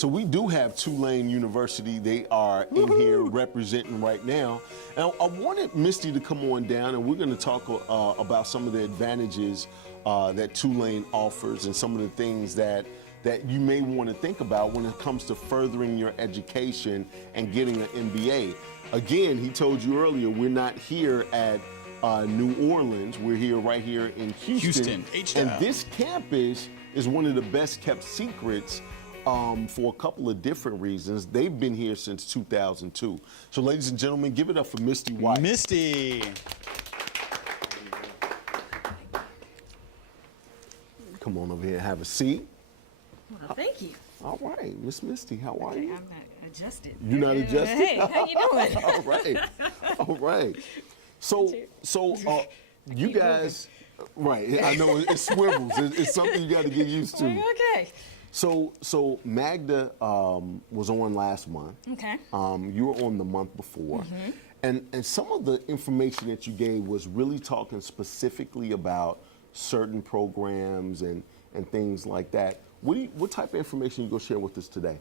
So we do have Tulane University. They are in here representing right now. And I wanted Misty to come on down, and we're going to talk about some of the advantages that Tulane offers and some of the things that you may want to think about when it comes to furthering your education and getting an MBA. Again, he told you earlier, we're not here at New Orleans. We're here right here in Houston. And this campus is one of the best kept secrets for a couple of different reasons. They've been here since 2002. So ladies and gentlemen, give it up for Misty White. Misty. Come on over here and have a seat. Well, thank you. All right, Miss Misty, how are you? I'm not adjusted. You're not adjusted? Hey, how you doing? All right, all right. So you guys, right, I know it swivels. It's something you got to get used to. Okay. So Magda was on last month. Okay. You were on the month before. And some of the information that you gave was really talking specifically about certain programs and things like that. What type of information you going to share with us today?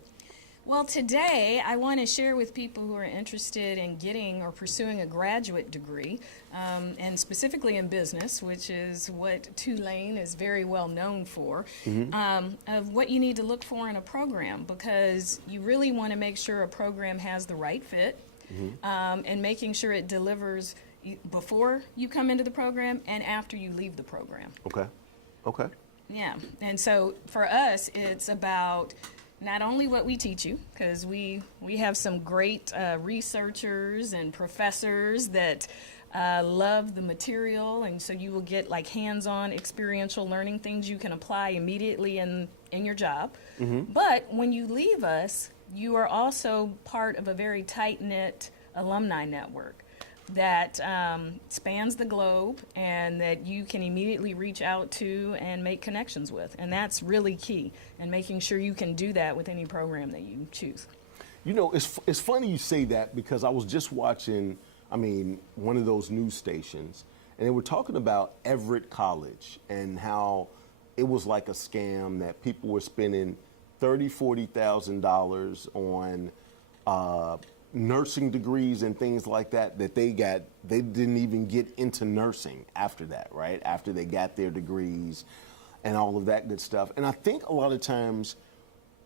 Well, today I want to share with people who are interested in getting or pursuing a graduate degree, and specifically in business, which is what Tulane is very well known for, of what you need to look for in a program, because you really want to make sure a program has the right fit, and making sure it delivers before you come into the program and after you leave the program. Okay. Yeah, and so for us, it's about not only what we teach you, because we have some great researchers and professors that love the material, and so you will get like hands-on experiential learning, things you can apply immediately in your job. But when you leave us, you are also part of a very tight-knit alumni network that spans the globe and that you can immediately reach out to and make connections with. And that's really key, and making sure you can do that with any program that you choose. You know, it's funny you say that, because I was just watching, one of those news stations, and they were talking about Everett College and how it was like a scam, that people were spending $30,000, $40,000 on nursing degrees and things like that they didn't even get into nursing after that, right? After they got their degrees and all of that good stuff. And I think a lot of times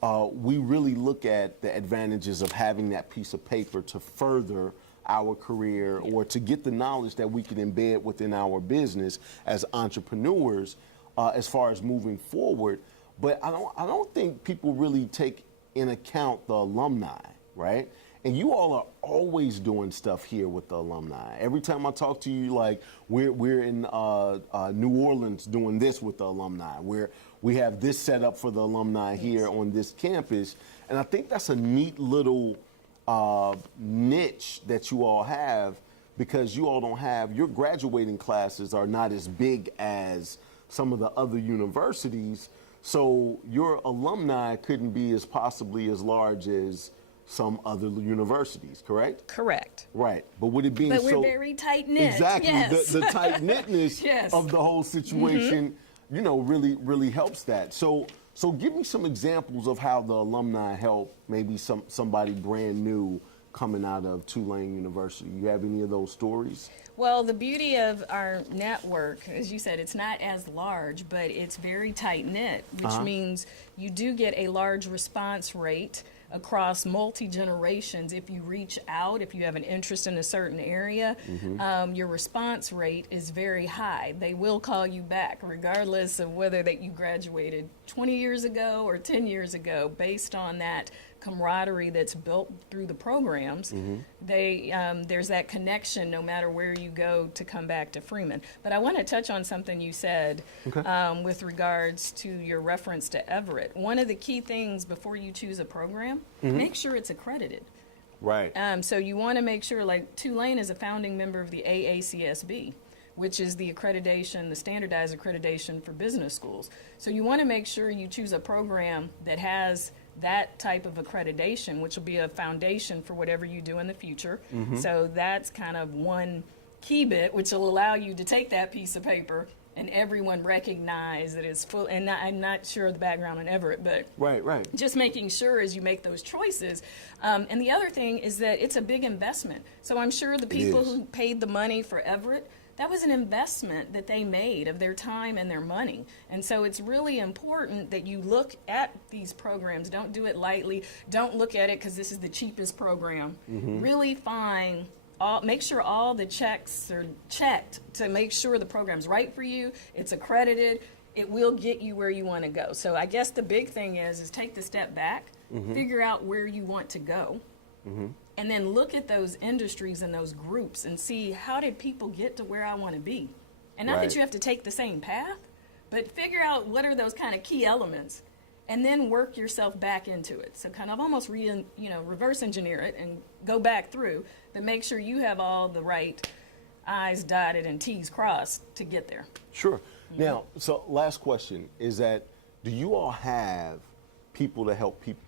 we really look at the advantages of having that piece of paper to further our career, or to get the knowledge that we can embed within our business as entrepreneurs, as far as moving forward. But I don't think people really take in account the alumni, right? And you all are always doing stuff here with the alumni. Every time I talk to you, like we're in New Orleans doing this with the alumni, where we have this set up for the alumni here on this campus. And I think that's a neat little niche that you all have, because you all don't have, your graduating classes are not as big as some of the other universities. So your alumni couldn't be as possibly as large as some other universities, correct? Correct. Right. But with it being but we're very tight-knit. Exactly. Yes. The tight-knitness of the whole situation, really helps that. So give me some examples of how the alumni help maybe somebody brand new coming out of Tulane University. You have any of those stories? Well, the beauty of our network, as you said, it's not as large, but it's very tight-knit, which means you do get a large response rate across multi-generations. If you reach out, if you have an interest in a certain area, your response rate is very high. They will call you back, regardless of whether that you graduated 20 years ago or 10 years ago, based on that camaraderie that's built through the programs. There's that connection no matter where you go to come back to Freeman. But I want to touch on something you said with regards to your reference to Everett. One of the key things before you choose a program, make sure it's accredited. Right. So you want to make sure, like Tulane is a founding member of the AACSB, which is the accreditation, the standardized accreditation for business schools. So you want to make sure you choose a program that has that type of accreditation, which will be a foundation for whatever you do in the future. So that's kind of one key bit, which will allow you to take that piece of paper and everyone recognize that it's full. And I'm not sure of the background on Everett, but Right. just making sure as you make those choices. And the other thing is that it's a big investment. So I'm sure the people who paid the money for Everett, that was an investment that they made of their time and their money. And so it's really important that you look at these programs. Don't do it lightly. Don't look at it because this is the cheapest program. Really make sure all the checks are checked to make sure the program's right for you, it's accredited, it will get you where you want to go. So I guess the big thing is take the step back, figure out where you want to go, and then look at those industries and those groups and see how did people get to where I want to be. And not that you have to take the same path, but figure out what are those kind of key elements and then work yourself back into it. So kind of almost reverse engineer it and go back through, but make sure you have all the right I's dotted and T's crossed to get there. Sure. Now, so last question is that, do you all have people to help people,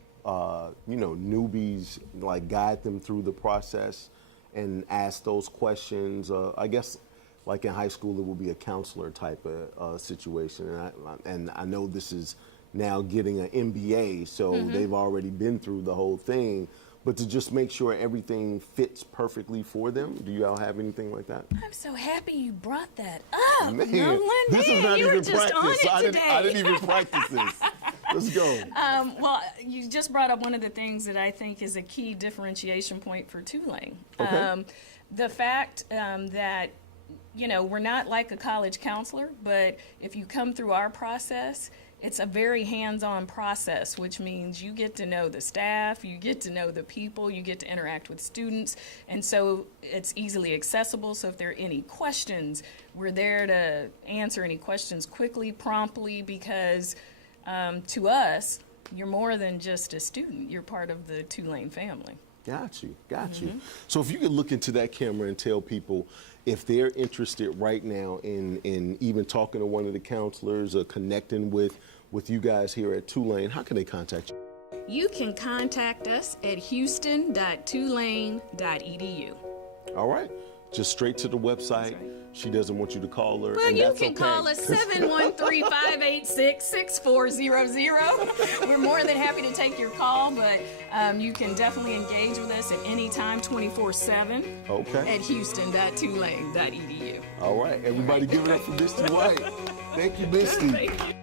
newbies, like guide them through the process and ask those questions? I guess like in high school, it will be a counselor type of situation. And I know this is now getting an MBA, so they've already been through the whole thing. But to just make sure everything fits perfectly for them, do you all have anything like that? I'm so happy you brought that up. Man, Nolan, this is not you even were just on practice. it today. I didn't even practice this. Let's go. Well, you just brought up one of the things that I think is a key differentiation point for Tulane. Okay. The fact that, we're not like a college counselor, but if you come through our process, it's a very hands-on process, which means you get to know the staff, you get to know the people, you get to interact with students, and so it's easily accessible. So if there are any questions, we're there to answer any questions quickly, promptly, because to us, you're more than just a student. You're part of the Tulane family. Got you. So if you could look into that camera and tell people if they're interested right now in even talking to one of the counselors or connecting with you guys here at Tulane, how can they contact you? You can contact us at houston.tulane.edu. All right. Just straight to the website. She doesn't want you to call her. Well, and you that's can okay. call us 713-586-6400. We're more than happy to take your call, but you can definitely engage with us at any time, 24/7. Okay. At houston.tulane.edu. All right. Everybody give it up for Misty White. Thank you, Misty. Thank you.